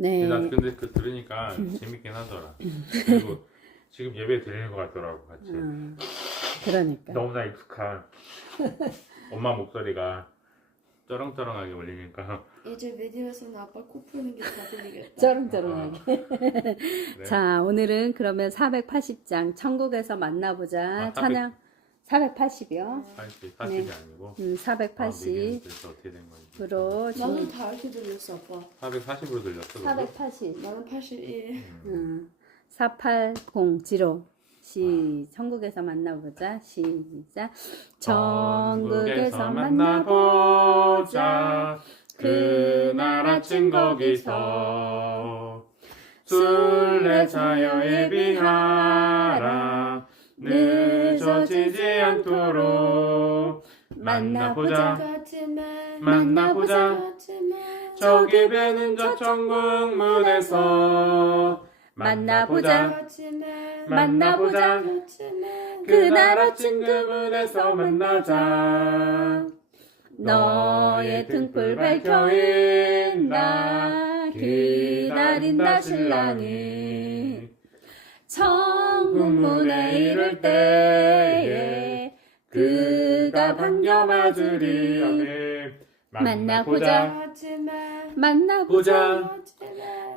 네. 나 근데 그 들으니까 재밌긴 하더라. 그리고 지금 예배 드리는 것 같더라고 같이. 그러니까. 너무나 익숙한 엄마 목소리가 쩌렁쩌렁하게 울리니까. 이제 비디오에서는 아빠 코 푸는 게 다 들리겠다. 쩌렁쩌렁하게. 그래. 자, 오늘은 그러면 480장 천국에서 만나보자. 아, 400. 찬양 480이요. 40이 네. 아니고. 480. 그래서 어떻게 된 건지. 으로 나는 다 이렇게 들렸어, 아빠. 440으로 들렸어. 480. 나는 81. 4800. 천국에서 만나보자. 시작. 천국에서 만나보자. 그날 아침 거기서 순례자여 예비하라. 늦어지지 않도록 만나보자. 만나보자. 저기 배는 저 천국 문에서 만나보자. 만나보자. 그날 아침 그 문에서 만나자. 너의 등불 밝혀 인다. 기다린다 신랑이. 천국 문에 이를 때에 그가 반겨 맞으리. 아멘. 만나보자. 만나보자.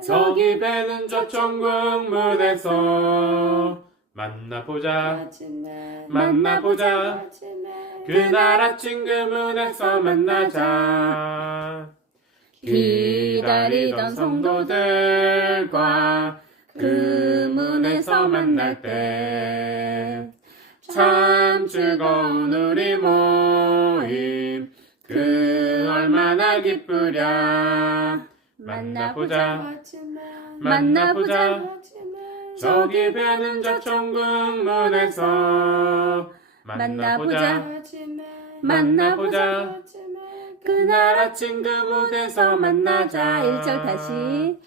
저기 배는 저 천국 문에서 만나보자. 만나보자. 그날 아침 그 문에서 만나자. 기다리던 성도들과 그 문에서 만날 때 참 즐거운 우리 모임 그 얼마나 기쁘랴. 만나보자. 만나보자. 저기 배는 저 천국 문에서 만나보자. 만나보자. 그날 아침 그곳에서 만나자. 1절 다시.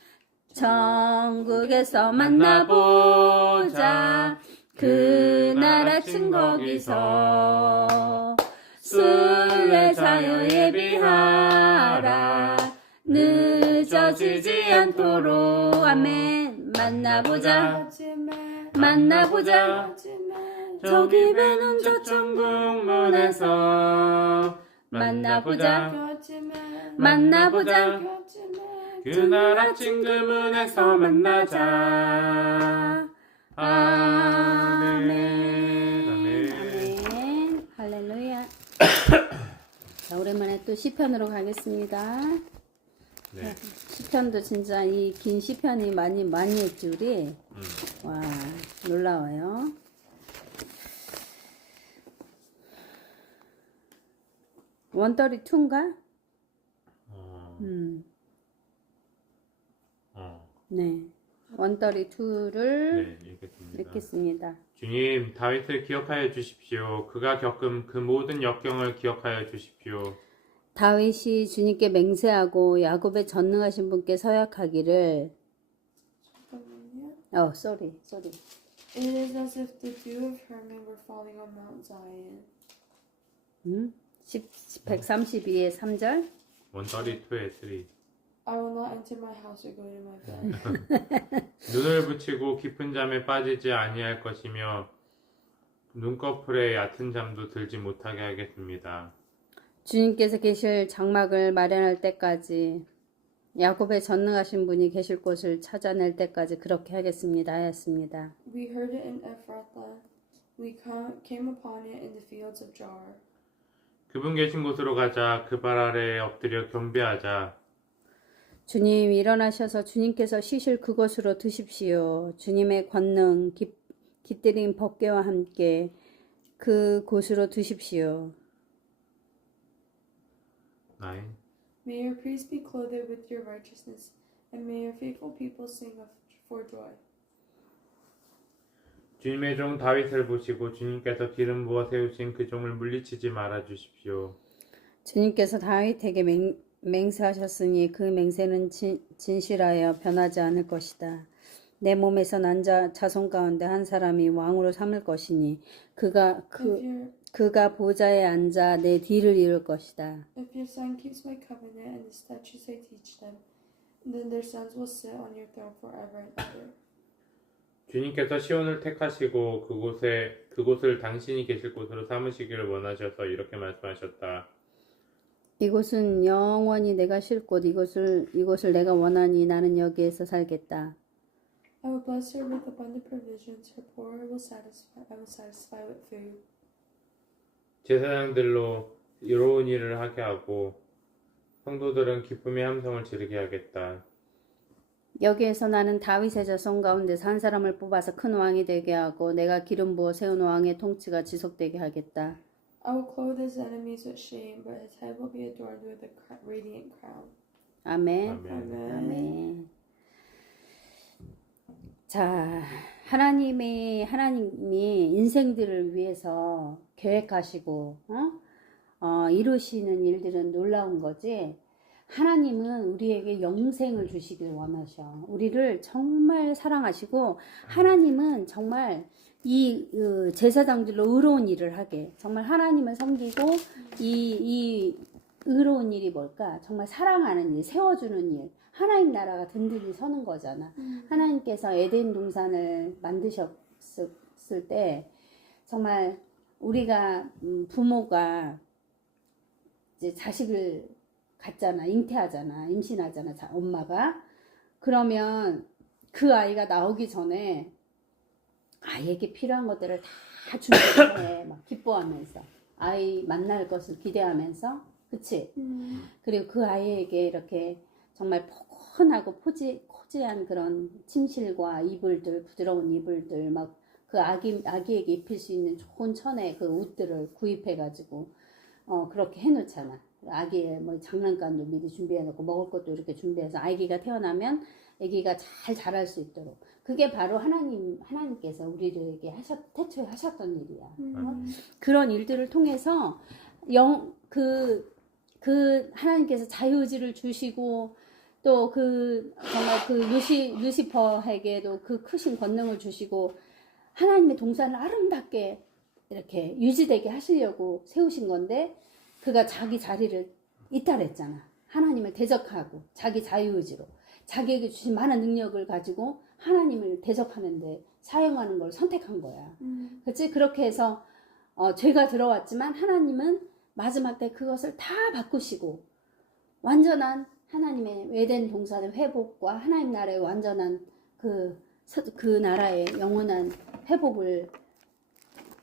천국에서 만나보자. 그날 아침 거기서 순례자여 예비하라. 늦어지지 않도록. 아멘. 만나보자. 만나보자. 저기 배는 저 천국 문에서 만나보자. 만나보자. 그날 아침 그 문에서 만나자. 아멘. 아멘. 아멘. 할렐루야. 자, 오랜만에 또 시편으로 가겠습니다. 네. 시편도 진짜 이 긴 시편이 많이 했지 우리. 와, 놀라워요. 원더리 2인가? 네. 원더리 2를 네, 읽겠습니다. 읽겠습니다. 주님, 다윗을 기억하여 주십시오. 그가 겪은 그 모든 역경을 기억하여 주십시오. 다윗이 주님께 맹세하고 야곱의 전능하신 분께 서약하기를. 잠깐만요. sorry. It is as if the dew of Hermon were falling on Mount Zion. 132의 3절. 132의 3. I will not enter my house or go to my bed. 눈을 붙이고 깊은 잠에 빠지지 아니할 것이며 눈꺼풀에 얕은 잠도 들지 못하게 하겠습니다. 주님께서 계실 장막을 마련할 때까지, 야곱의 전능하신 분이 계실 곳을 찾아낼 때까지 그렇게 하겠습니다 하였습니다. We heard it in Ephrathah. We came upon it in the fields of Jar. 그분 계신 곳으로 가자. 그 발 아래에 엎드려 경배하자. 주님 일어나셔서 주님께서 쉬실 그곳으로 드십시오. 주님의 권능 깃들인 법궤와 함께 그 곳으로 드십시오. 9. May your priests be clothed with your righteousness, and may your faithful people sing for joy. 주님의 종 다윗을 보시고 주님께서 기름 부어 세우신 그 종을 물리치지 말아 주십시오. 주님께서 다윗에게 맹세하셨으니 그 맹세는 진실하여 변하지 않을 것이다. 내 몸에서 난 자손 가운데 한 사람이 왕으로 삼을 것이니 그가 보좌에 앉아 내 뒤를 이을 것이다. If your son keeps my covenant and the statutes I teach them, Then their sons will sit on your throne forever and ever. 주님께서 시온을 택하시고 그곳을 당신이 계실 곳으로 삼으시기를 원하셔서 이렇게 말씀하셨다. 이곳은 영원히 내가 쉴 곳, 이곳을 내가 원하니 나는 여기에서 살겠다. I will bless her with abundant provisions. Her poor I will satisfy with food. 제사장들로 이로운 일을 하게 하고 성도들은 기쁨의 함성을 지르게 하겠다. 여기에서 나는 다윗의 자손 가운데서 한 사람을 뽑아서 큰 왕이 되게 하고 내가 기름 부어 세운 왕의 통치가 지속되게 하겠다. I will clothe his enemies with shame, but his head will be adorned with a radiant crown. 아멘. 아멘. 아멘. 자, 하나님이 인생들을 위해서 계획하시고 이루시는 일들은 놀라운 거지. 하나님은 우리에게 영생을 주시길 원하셔. 우리를 정말 사랑하시고 하나님은 정말 이 제사장들로 의로운 일을 하게, 정말 하나님을 섬기고 이 의로운 일이 뭘까? 정말 사랑하는 일, 세워주는 일, 하나님 나라가 든든히 서는 거잖아. 하나님께서 에덴 동산을 만드셨을 때 정말 우리가 부모가 이제 자식을 갖잖아, 잉태하잖아, 임신하잖아, 엄마가. 그러면 그 아이가 나오기 전에 아이에게 필요한 것들을 다 준비를 해. 막 기뻐하면서. 아이 만날 것을 기대하면서. 그치? 그리고 그 아이에게 이렇게 정말 포근하고 코지한 그런 침실과 이불들, 부드러운 이불들, 막 그 아기에게 입힐 수 있는 좋은 천의 그 옷들을 구입해가지고, 그렇게 해놓잖아. 아기의 뭐 장난감도 미리 준비해놓고 먹을 것도 이렇게 준비해서 아기가 태어나면 아기가 잘 자랄 수 있도록. 그게 바로 하나님께서 우리들에게 태초에 하셨던 일이야. 그런 일들을 통해서 하나님께서 자유의지를 주시고 또 정말 루시퍼에게도 그 크신 권능을 주시고 하나님의 동산을 아름답게 이렇게 유지되게 하시려고 세우신 건데 그가 자기 자리를 이탈했잖아. 하나님을 대적하고 자기 자유의지로 자기에게 주신 많은 능력을 가지고 하나님을 대적하는데 사용하는 걸 선택한 거야. 그렇지? 그렇게 해서 죄가 들어왔지만 하나님은 마지막 때 그것을 다 바꾸시고 완전한 하나님의 에덴 동산의 회복과 하나님 나라의 완전한 그 나라의 영원한 회복을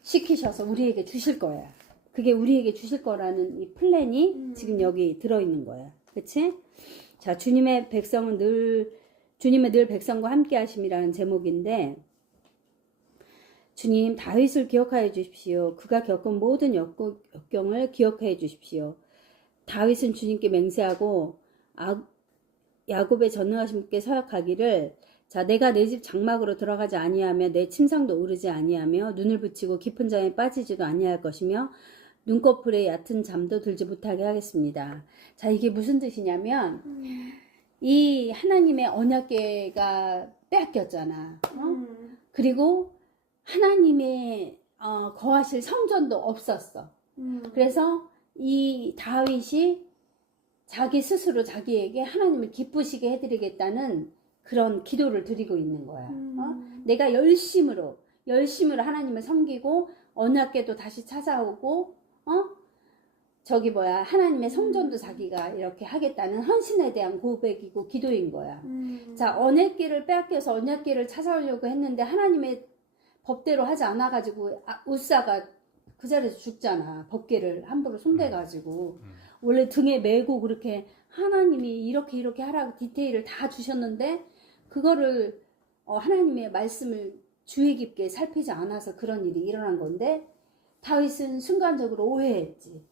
시키셔서 우리에게 주실 거야. 그게 우리에게 주실 거라는 이 플랜이 지금 여기 들어있는 거야. 그치? 자, 주님의 늘 백성과 함께 하심이라는 제목인데, 주님 다윗을 기억하여 주십시오. 그가 겪은 모든 역경을 기억하여 주십시오. 다윗은 주님께 맹세하고 야곱의 전능하신 분께 서약하기를 자 내가 내 집 장막으로 들어가지 아니하며 내 침상도 오르지 아니하며 눈을 붙이고 깊은 잠에 빠지지도 아니할 것이며 눈꺼풀에 얕은 잠도 들지 못하게 하겠습니다. 자 이게 무슨 뜻이냐면 이 하나님의 언약궤가 빼앗겼잖아. 그리고 하나님의 거하실 성전도 없었어. 그래서 이 다윗이 자기 스스로 자기에게 하나님을 기쁘시게 해드리겠다는 그런 기도를 드리고 있는 거야. 내가 열심으로 하나님을 섬기고 언약궤도 다시 찾아오고 하나님의 성전도 자기가 이렇게 하겠다는 헌신에 대한 고백이고 기도인 거야. 자, 언약궤를 빼앗겨서 언약궤를 찾아오려고 했는데 하나님의 법대로 하지 않아가지고 우사가 그 자리에서 죽잖아. 법궤를 함부로 손대가지고. 원래 등에 메고 그렇게 하나님이 이렇게 하라고 디테일을 다 주셨는데 그거를 하나님의 말씀을 주의 깊게 살피지 않아서 그런 일이 일어난 건데 다윗은 순간적으로 오해했지.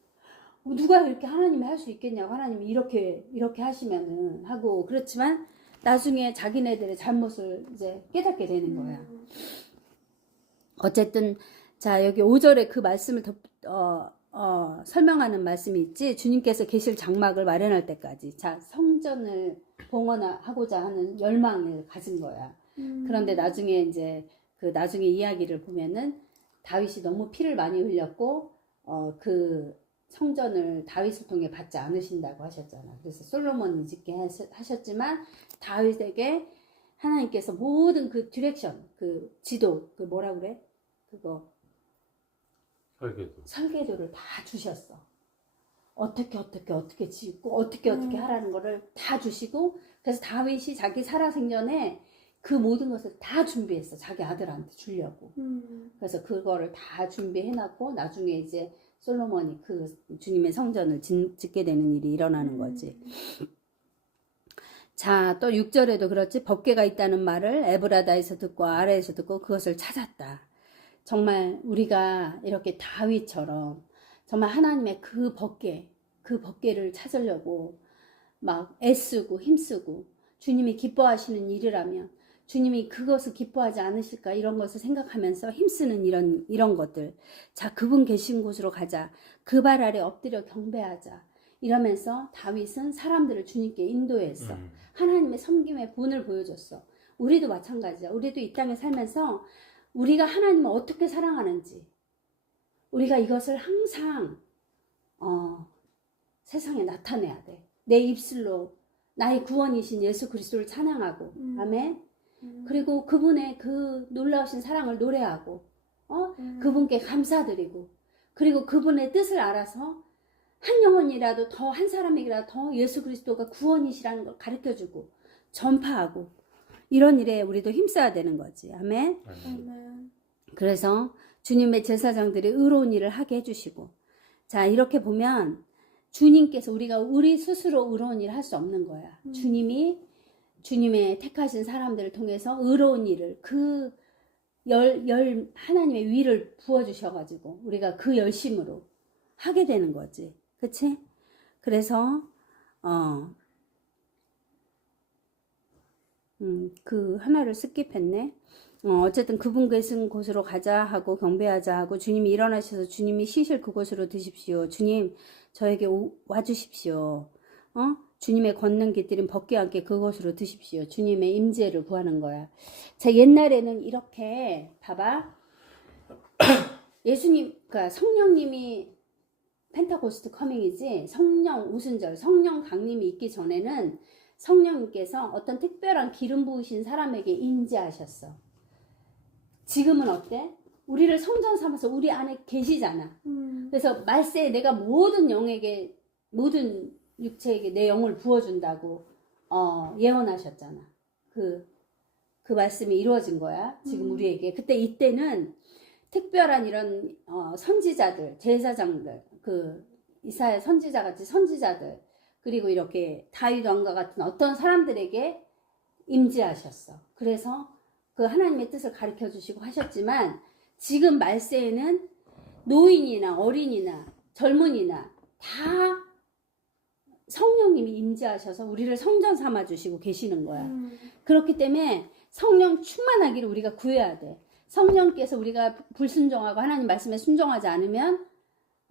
누가 이렇게 하나님이 할 수 있겠냐고 하나님이 이렇게 하시면은 하고 그렇지만 나중에 자기네들의 잘못을 이제 깨닫게 되는 거야. 어쨌든 자 여기 5절에 그 말씀을 설명하는 말씀이 있지. 주님께서 계실 장막을 마련할 때까지 자 성전을 봉헌하고자 하는 열망을 가진 거야. 그런데 나중에 이제 나중에 이야기를 보면은 다윗이 너무 피를 많이 흘렸고 그 성전을 다윗을 통해 받지 않으신다고 하셨잖아. 그래서 솔로몬이 짓게 하셨지만 다윗에게 하나님께서 모든 그 디렉션, 그 지도, 그 뭐라 그래? 그거 설계도를 다 주셨어. 어떻게 짓고 어떻게 하라는 거를 다 주시고, 그래서 다윗이 자기 살아생전에 그 모든 것을 다 준비했어. 자기 아들한테 주려고. 그래서 그거를 다 준비해놨고 나중에 이제 솔로몬이 그 주님의 성전을 짓게 되는 일이 일어나는 거지. 자, 또 6절에도 그렇지. 법궤가 있다는 말을 에브라다에서 듣고 아라에서 듣고 그것을 찾았다. 정말 우리가 이렇게 다윗처럼 정말 하나님의 그 법궤를 찾으려고 막 애쓰고 힘쓰고, 주님이 기뻐하시는 일이라면 주님이 그것을 기뻐하지 않으실까, 이런 것을 생각하면서 힘쓰는 이런 것들. 자, 그분 계신 곳으로 가자. 그 발 아래 엎드려 경배하자. 이러면서 다윗은 사람들을 주님께 인도했어. 하나님의 섬김의 본을 보여줬어. 우리도 마찬가지야. 우리도 이 땅에 살면서 우리가 하나님을 어떻게 사랑하는지, 우리가 이것을 항상 세상에 나타내야 돼. 내 입술로 나의 구원이신 예수 그리스도를 찬양하고, 아멘. 그리고 그분의 그 놀라우신 사랑을 노래하고, 그분께 감사드리고, 그리고 그분의 뜻을 알아서 한 영혼이라도 더, 한 사람에게라도 더 예수 그리스도가 구원이시라는 걸 가르쳐주고 전파하고, 이런 일에 우리도 힘써야 되는 거지. 아멘. 그래서 주님의 제사장들이 의로운 일을 하게 해주시고, 자, 이렇게 보면 주님께서, 우리 스스로 의로운 일을 할 수 없는 거야. 주님의 택하신 사람들을 통해서 의로운 일을, 그 하나님의 위를 부어주셔가지고 우리가 그 열심으로 하게 되는 거지. 그치? 그래서 그 하나를 스킵했네. 어쨌든 그분 계신 곳으로 가자 하고 경배하자 하고, 주님이 일어나셔서 주님이 쉬실 그곳으로 드십시오. 주님 저에게 와주십시오. 주님의 걷는 길들인 법궤와 함께 그곳으로 드십시오. 주님의 임재를 구하는 거야. 자, 옛날에는 이렇게 봐봐. 예수님, 그러니까 성령님이 펜타코스트 커밍이지, 성령 오순절, 성령 강림이 있기 전에는 성령님께서 어떤 특별한 기름 부으신 사람에게 임재하셨어. 지금은 어때? 우리를 성전 삼아서 우리 안에 계시잖아. 그래서 말세에 내가 모든 영에게, 모든 육체에게 내 영을 부어준다고 예언하셨잖아. 그 말씀이 이루어진 거야. 지금 우리에게. 이때는 특별한 이런 선지자들, 제사장들, 그 이사야 선지자 같이 선지자들, 그리고 이렇게 다윗 왕과 같은 어떤 사람들에게 임재하셨어. 그래서 그 하나님의 뜻을 가르쳐 주시고 하셨지만, 지금 말세에는 노인이나 어린이나 젊은이나 다 성령님이 임재하셔서 우리를 성전 삼아 주시고 계시는 거야. 그렇기 때문에 성령 충만하기를 우리가 구해야 돼. 성령께서 우리가 불순종하고 하나님 말씀에 순종하지 않으면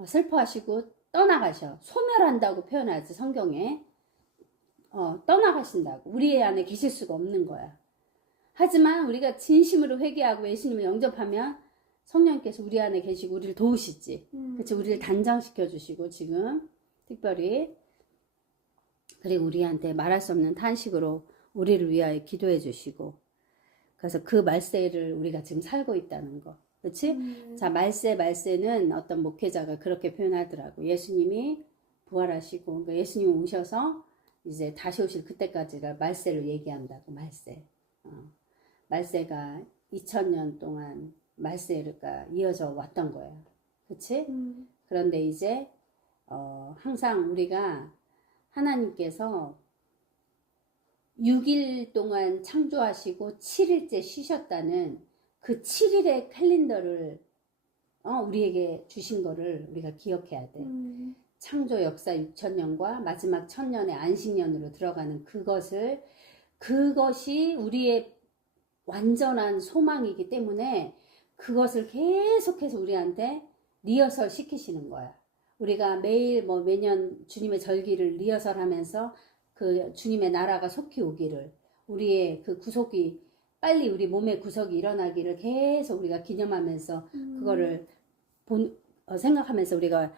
슬퍼하시고 떠나가셔. 소멸한다고 표현하지, 성경에. 떠나가신다고. 우리 안에 계실 수가 없는 거야. 하지만 우리가 진심으로 회개하고 예수님을 영접하면 성령께서 우리 안에 계시고 우리를 도우시지. 그치? 우리를 단장시켜 주시고 지금 특별히, 그리고 우리한테 말할 수 없는 탄식으로 우리를 위하여 기도해 주시고, 그래서 그 말세를 우리가 지금 살고 있다는 거. 그치? 자, 말세는 어떤 목회자가 그렇게 표현하더라고. 예수님이 부활하시고, 그러니까 예수님이 오셔서 이제 다시 오실 그때까지가 말세를 얘기한다고. 말세가 2000년 동안 말세가 이어져 왔던 거야. 그치? 그런데 이제 항상 우리가 하나님께서 6일 동안 창조하시고 7일째 쉬셨다는 그 7일의 캘린더를 우리에게 주신 거를 우리가 기억해야 돼. 창조 역사 6000년과 마지막 1000년의 안식년으로 들어가는 그것이 우리의 완전한 소망이기 때문에 그것을 계속해서 우리한테 리허설 시키시는 거야. 우리가 매일 매년 주님의 절기를 리허설 하면서 그 주님의 나라가 속히 오기를, 우리의 그 구속이 빨리 우리 몸의 구속이 일어나기를 계속 우리가 기념하면서 그거를 생각하면서 우리가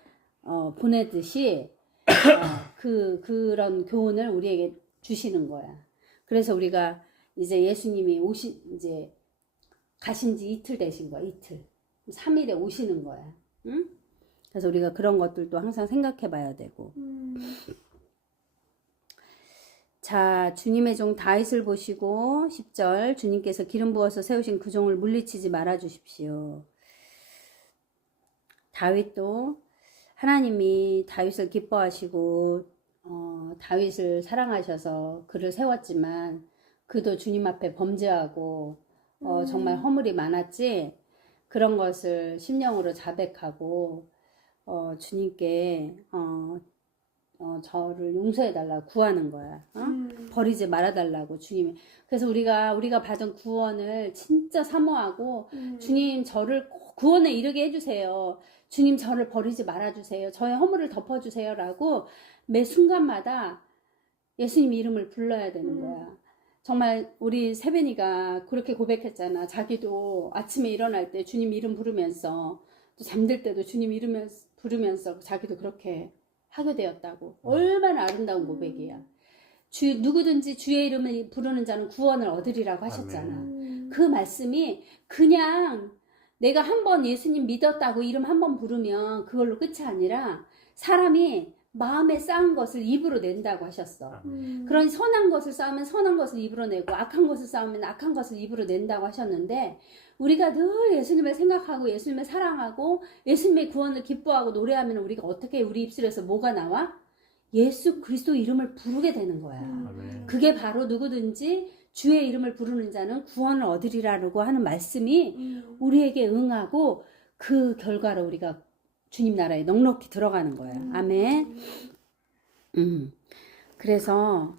보내듯이 그런 교훈을 우리에게 주시는 거야. 그래서 우리가 이제 예수님이 이제 가신 지 이틀 되신 거야. 이틀. 3일에 오시는 거야. 응? 그래서 우리가 그런 것들도 항상 생각해 봐야 되고. 자, 주님의 종 다윗을 보시고 10절 주님께서 기름 부어서 세우신 그 종을 물리치지 말아 주십시오. 다윗도 하나님이 다윗을 기뻐하시고 다윗을 사랑하셔서 그를 세웠지만 그도 주님 앞에 범죄하고 정말 허물이 많았지. 그런 것을 심령으로 자백하고 주님께 저를 용서해달라고 구하는 거야. 버리지 말아달라고 주님이. 그래서 우리가 받은 구원을 진짜 사모하고 주님 저를 꼭 구원에 이르게 해주세요. 주님 저를 버리지 말아주세요. 저의 허물을 덮어주세요. 라고 매 순간마다 예수님 이름을 불러야 되는 거야. 정말 우리 세변이가 그렇게 고백했잖아. 자기도 아침에 일어날 때 주님 이름 부르면서 또 잠들 때도 주님 이름 부르면서 자기도 그렇게 하게 되었다고. 얼마나 아름다운 고백이야. 누구든지 주의 이름을 부르는 자는 구원을 얻으리라고 하셨잖아. 그 말씀이 그냥 내가 한번 예수님 믿었다고 이름 한번 부르면 그걸로 끝이 아니라 사람이 마음에 쌓은 것을 입으로 낸다고 하셨어. 그런 선한 것을 쌓으면 선한 것을 입으로 내고 악한 것을 쌓으면 악한 것을 입으로 낸다고 하셨는데 우리가 늘 예수님을 생각하고 예수님을 사랑하고 예수님의 구원을 기뻐하고 노래하면 우리가 어떻게 우리 입술에서 뭐가 나와? 예수 그리스도 이름을 부르게 되는 거야. 그게 바로 누구든지 주의 이름을 부르는 자는 구원을 얻으리라고 하는 말씀이 우리에게 응하고 그 결과로 우리가 주님 나라에 넉넉히 들어가는 거야. 아멘. 그래서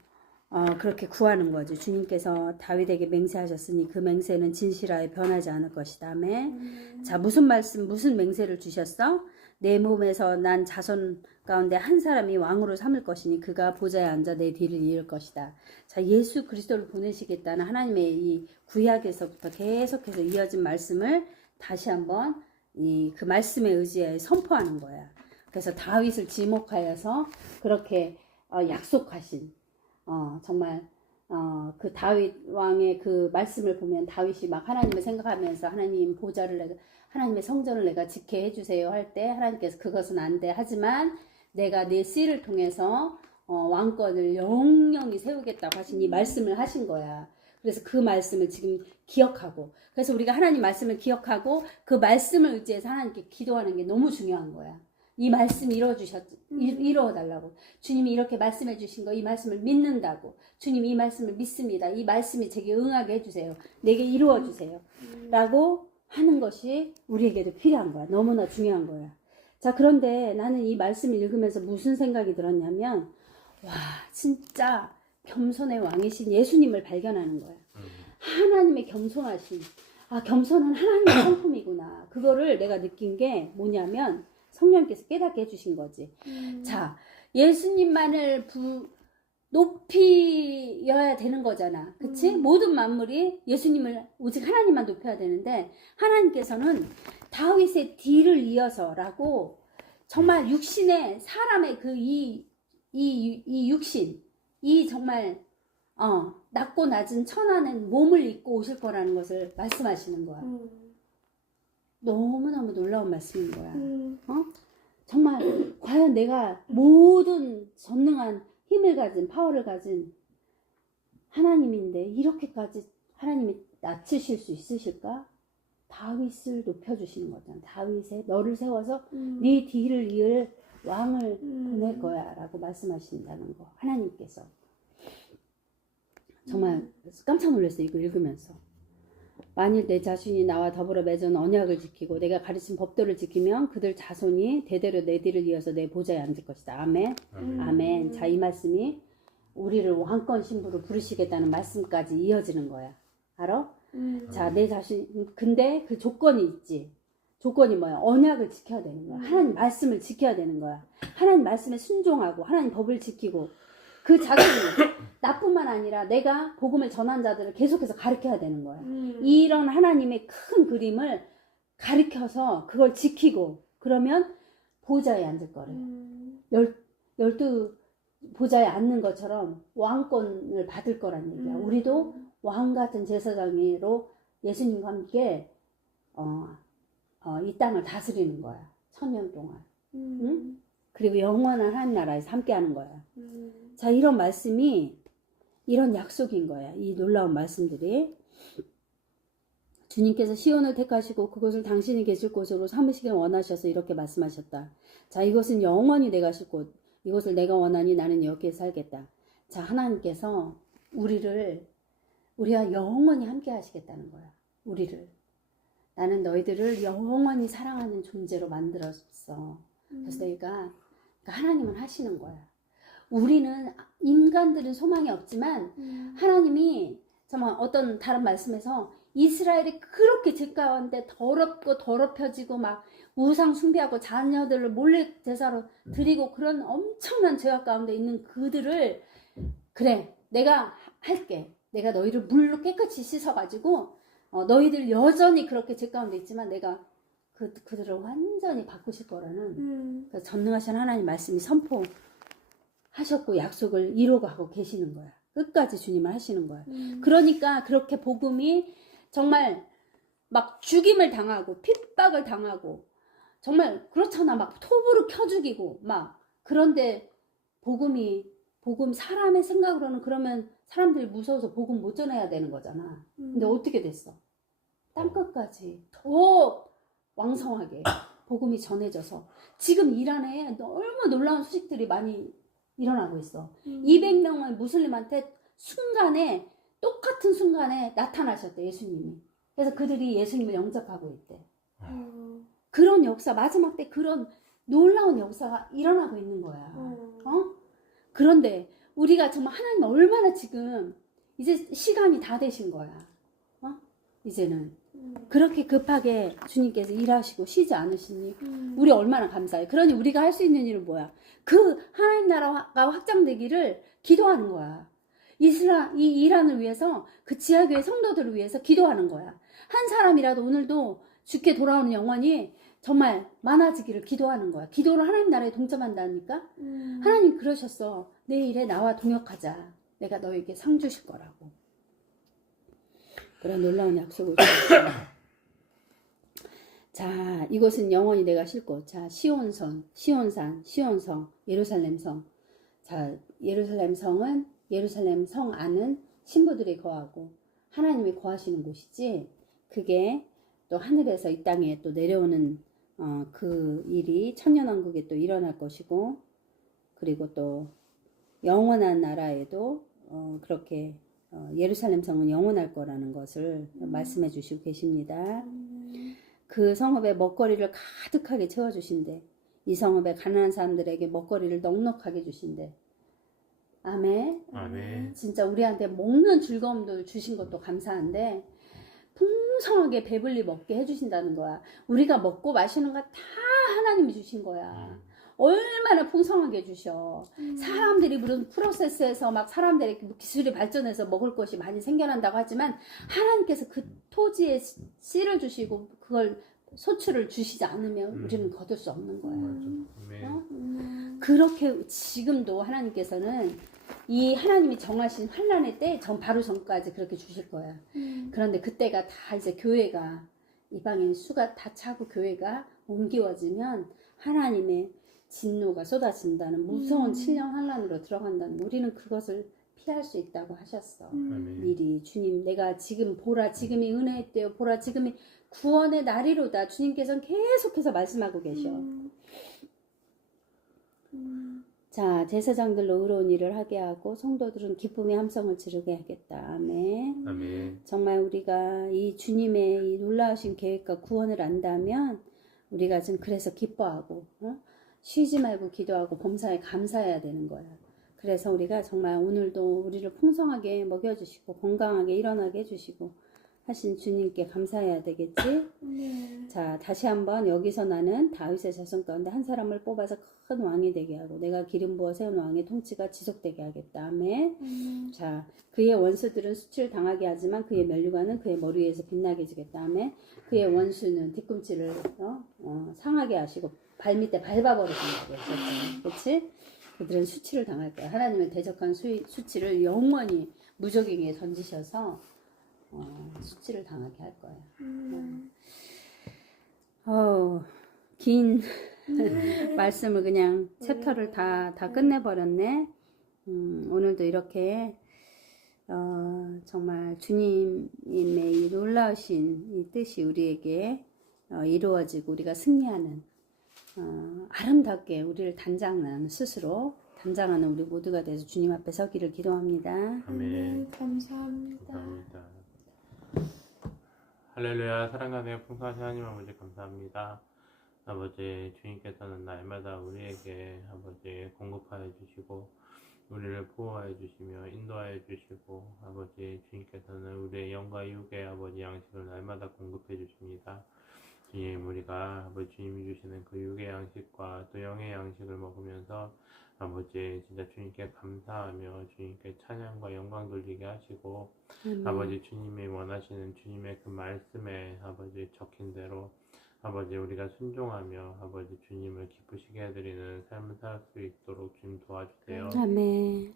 그렇게 구하는 거지. 주님께서 다윗에게 맹세하셨으니 그 맹세는 진실하여 변하지 않을 것이다. 아멘. 자, 무슨 맹세를 주셨어? 내 몸에서 난 자손 가운데 한 사람이 왕으로 삼을 것이니 그가 보좌에 앉아 내 뒤를 이을 것이다. 자, 예수 그리스도를 보내시겠다는 하나님의 이 구약에서부터 계속해서 이어진 말씀을 다시 한번 그 말씀에 의지해 선포하는 거야. 그래서 다윗을 지목하여서 그렇게 약속하신 정말 그 다윗 왕의 그 말씀을 보면 다윗이 막 하나님을 생각하면서 하나님 보좌를 하나님의 성전을 내가 지켜 해주세요 할 때 하나님께서 그것은 안 돼. 하지만 내가 내 씨를 통해서 왕권을 영영히 세우겠다고 하신 이 말씀을 하신 거야. 그래서 그 말씀을 지금 기억하고 그래서 우리가 하나님 말씀을 기억하고 그 말씀을 의지해서 하나님께 기도하는 게 너무 중요한 거야. 이 말씀 이루어달라고. 주님이 이렇게 말씀해 주신 거 이 말씀을 믿는다고. 주님 이 말씀을 믿습니다. 이 말씀이 제게 응하게 해주세요. 내게 이루어주세요. 라고 하는 것이 우리에게도 필요한 거야. 너무나 중요한 거야. 자, 그런데 나는 이 말씀을 읽으면서 무슨 생각이 들었냐면 와 진짜 겸손의 왕이신 예수님을 발견하는 거야. 하나님의 겸손하신 겸손은 하나님의 성품이구나. 그거를 내가 느낀 게 뭐냐면 성령께서 깨닫게 해주신 거지. 자, 예수님만을 높이어야 되는 거잖아. 그치? 모든 만물이 예수님을 오직 하나님만 높여야 되는데 하나님께서는 다윗의 뒤를 이어서라고 정말 육신의 사람의 이 육신 이 정말 낮고 낮은 천하는 몸을 입고 오실 거라는 것을 말씀하시는 거야. 너무너무 놀라운 말씀인 거야. 정말 과연 내가 모든 전능한 힘을 가진 파워를 가진 하나님인데 이렇게까지 하나님이 낮추실 수 있으실까? 다윗을 높여주시는 거잖아. 다윗에 너를 세워서 네 뒤를 이을 왕을 보낼 거야 라고 말씀하신다는 거. 하나님께서 정말 깜짝 놀랐어요. 이거 읽으면서. 만일 내 자신이 나와 더불어 맺은 언약을 지키고 내가 가르친 법도를 지키면 그들 자손이 대대로 내 뒤를 이어서 내 보좌에 앉을 것이다. 아멘. 아멘. 자, 이 말씀이 우리를 왕권 신부로 부르시겠다는 말씀까지 이어지는 거야. 알아? 자, 내 자신 근데 그 조건이 있지. 조건이 뭐야? 언약을 지켜야 되는 거야. 하나님 말씀을 지켜야 되는 거야. 하나님 말씀에 순종하고 하나님 법을 지키고 그 자손이 나뿐만 아니라 내가 복음을 전한 자들을 계속해서 가르쳐야 되는 거야. 이런 하나님의 큰 그림을 가르쳐서 그걸 지키고 그러면 보좌에 앉을 거래. 보좌에 앉는 것처럼 왕권을 받을 거란 얘기야. 우리도 왕 같은 제사장으로 예수님과 함께 이 땅을 다스리는 거야. 1000년 동안. 응? 그리고 영원한 한 나라에서 함께 하는 거야. 자, 이런 말씀이 이런 약속인 거야. 이 놀라운 말씀들이. 주님께서 시온을 택하시고 그곳을 당신이 계실 곳으로 삼으시길 원하셔서 이렇게 말씀하셨다. 자, 이것은 영원히 내가 쉴 곳. 이것을 내가 원하니 나는 여기에 살겠다. 자, 하나님께서 우리와 영원히 함께 하시겠다는 거야. 우리를. 나는 너희들을 영원히 사랑하는 존재로 만들었어. 그래서 그러니까 하나님은 하시는 거야. 우리는, 인간들은 소망이 없지만 하나님이 정말 어떤 다른 말씀에서 이스라엘이 그렇게 죄 가운데 더럽고 더럽혀지고 막 우상 숭배하고 자녀들을 몰래 제사로 드리고 그런 엄청난 죄악 가운데 있는 그들을, 그래, 내가 할게. 내가 너희를 물로 깨끗이 씻어가지고 너희들 여전히 그렇게 죄 가운데 있지만 내가 그들을 완전히 바꾸실 거라는 그 전능하신 하나님 말씀이 선포하셨고 약속을 이루어가고 계시는 거야. 끝까지 주님을 하시는 거야. 그러니까 그렇게 복음이 정말 막 죽임을 당하고 핍박을 당하고 정말 그렇잖아. 막 톱으로 켜 죽이고 막, 그런데 복음 사람의 생각으로는 그러면 사람들이 무서워서 복음 못 전해야 되는 거잖아. 근데 어떻게 됐어? 땅끝까지 더 왕성하게 복음이 전해져서 지금 이란에 너무 놀라운 소식들이 많이 일어나고 있어. 200명의 무슬림한테 똑같은 순간에 나타나셨대, 예수님이. 그래서 그들이 예수님을 영접하고 있대. 그런 역사, 마지막 때 그런 놀라운 역사가 일어나고 있는 거야. 그런데 우리가 정말 하나님 얼마나 지금 이제 시간이 다 되신 거야. 이제는 그렇게 급하게 주님께서 일하시고 쉬지 않으시니 우리 얼마나 감사해. 그러니 우리가 할 수 있는 일은 뭐야? 그 하나님 나라가 확장되기를 기도하는 거야. 이 이란을 위해서, 그 지하교회 성도들을 위해서 기도하는 거야. 한 사람이라도 오늘도 주께 돌아오는 영혼이 정말 많아지기를 기도하는 거야. 기도를 하나님 나라에 동참한다니까. 하나님 그러셨어. 내 일에 나와 동역하자. 내가 너에게 상 주실 거라고. 그런 놀라운 약속을 주셨어요. 자, 이곳은 영원히 내가 쉴 곳. 자, 시온산, 시온성, 예루살렘성. 자, 예루살렘성은 예루살렘 성 안은 신부들이 거하고 하나님이 거하시는 곳이지, 그게 또 하늘에서 이 땅에 또 내려오는 그 일이 천년왕국에 또 일어날 것이고, 그리고 또 영원한 나라에도 그렇게 예루살렘 성은 영원할 거라는 것을 말씀해 주시고 계십니다. 그 성읍에 먹거리를 가득하게 채워주신대. 이 성읍에 가난한 사람들에게 먹거리를 넉넉하게 주신대. 아멘. 아멘. 진짜 우리한테 먹는 즐거움도 주신 것도 감사한데 풍성하게 배불리 먹게 해주신다는 거야. 우리가 먹고 마시는 거 다 하나님이 주신 거야. 얼마나 풍성하게 주셔. 사람들이 무슨 프로세스에서 막 사람들의 기술이 발전해서 먹을 것이 많이 생겨난다고 하지만 하나님께서 그 토지에 씨를 주시고 그걸 소출을 주시지 않으면 우리는 거둘 수 없는 거야. 그렇게 지금도 하나님께서는 이 하나님이 정하신 환란의 때 바로 전까지 그렇게 주실 거야. 그런데 그때가 다 이제 교회가, 이방인 수가 다 차고 교회가 옮기워지면 하나님의 진노가 쏟아진다는 무서운 7년 환란으로 들어간다는, 우리는 그것을 피할 수 있다고 하셨어. 미리 주님, 내가 지금 보라, 지금이 은혜의 때요, 보라, 지금이 구원의 날이로다. 주님께서는 계속해서 말씀하고 계셔. 자, 제사장들로 의로운 일을 하게 하고 성도들은 기쁨의 함성을 지르게 하겠다. 아멘. 아멘. 정말 우리가 이 주님의 이 놀라우신 계획과 구원을 안다면 우리가 지금 그래서 기뻐하고 쉬지 말고 기도하고 범사에 감사해야 되는 거야. 그래서 우리가 정말 오늘도 우리를 풍성하게 먹여주시고 건강하게 일어나게 해주시고 하신 주님께 감사해야 되겠지? 자, 다시 한번 여기서 나는 다윗의 자손 가운데 한 사람을 뽑아서 큰 왕이 되게 하고 내가 기름 부어 세운 왕의 통치가 지속되게 하겠다. 아멘. 자, 그의 원수들은 수치를 당하게 하지만 그의 면류관은 그의 머리 위에서 빛나게 해주겠다. 아멘. 그의 원수는 뒤꿈치를 상하게 하시고 발밑에 밟아버리신다고 했었죠. 그치? 그들은 수치를 당할 거야. 하나님의 대적한 수치를 영원히 무적에게 던지셔서 수치를 당하게 할 거야. 긴 말씀을 그냥 챕터를 다 끝내버렸네. 오늘도 이렇게 정말 주님의 이 놀라우신 이 뜻이 우리에게 이루어지고 우리가 승리하는 아름답게 우리를 단장하는 우리 모두가 돼서 주님 앞에 서기를 기도합니다. 아멘. 감사합니다. 감사합니다. 할렐루야. 사랑하는 풍성하신 하나님 아버지 감사합니다. 아버지 주님께서는 날마다 우리에게 아버지 공급하여 주시고 우리를 보호하여 주시며 인도하여 주시고 아버지 주님께서는 우리의 영과 육의 아버지 양식을 날마다 공급해 주십니다. 주님 우리가 아버지 주님이 주시는 그 육의 양식과 또 영의 양식을 먹으면서 아버지 진짜 주님께 감사하며 주님께 찬양과 영광 돌리게 하시고 아버지 주님이 원하시는 주님의 그 말씀에 아버지 적힌 대로 아버지 우리가 순종하며 아버지 주님을 기쁘시게 해드리는 삶을 살 수 있도록 주님 도와주세요. 아멘.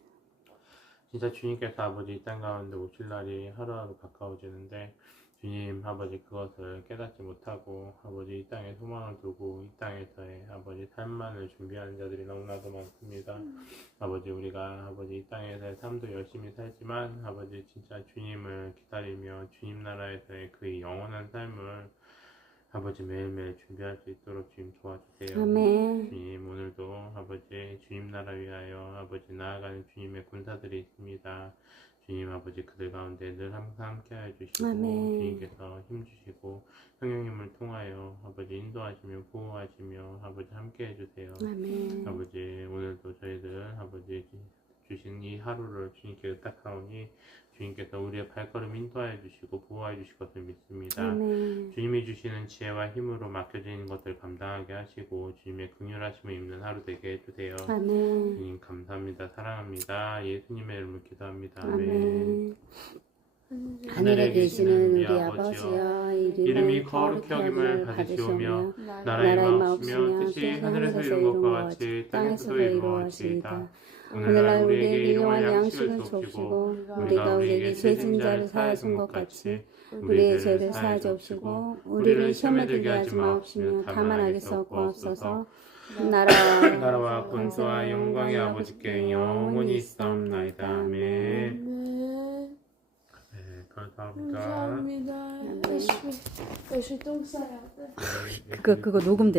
진짜 주님께서 아버지 이 땅 가운데 오실 날이 하루하루 가까워지는데 주님 아버지 그것을 깨닫지 못하고 아버지 이 땅에 소망을 두고 이 땅에서의 아버지 삶만을 준비하는 자들이 너무나도 많습니다. 아버지 우리가 아버지 이 땅에서의 삶도 열심히 살지만 아버지 진짜 주님을 기다리며 주님 나라에서의 그 영원한 삶을 아버지 매일매일 준비할 수 있도록 주님 도와주세요. 아멘. 주님 오늘도 아버지 주님 나라 위하여 아버지 나아가는 주님의 군사들이 있습니다. 주님 아버지 그들 가운데 늘 항상 함께하여 주시고 아멘. 주님께서 힘주시고 성령님을 통하여 아버지 인도하시며 보호하시며 아버지 함께해 주세요. 아멘. 아버지 오늘도 저희들 아버지 주신 이 하루를 주님께 의탁하오니 주님께서 우리의 발걸음 인도하여 주시고 보호하여 주실 것을 믿습니다. 아멘. 주님이 주시는 지혜와 힘으로 맡겨지는 것을 감당하게 하시고 주님의 긍휼하심을 입는 하루 되게 해주세요. 아멘. 주님 감사합니다. 사랑합니다. 예수님의 이름으로 기도합니다. 아멘. 아멘. 하늘에 계시는 우리 아버지여 이름이 거룩히 여김을 받으시오며 나라의 마음이시며 뜻이 하늘에서 이룬 것과 같이 땅에서도 이루어지이다. 오늘날 우리에게 일용할 양식을 주옵시고 우리가 우리에게 죄진 자를 사하여 준 것 같이 우리의 죄를 사하여 주옵시고 우리를 시험에 들게 하지 마옵시며 다만 악에서 구하옵소서. 나라와 권세와 영광의 아버지께 영원히 있사옵나이다. 아멘. 감사합니다. 감사합니다. 我是东塞亚的。 그거 녹음돼.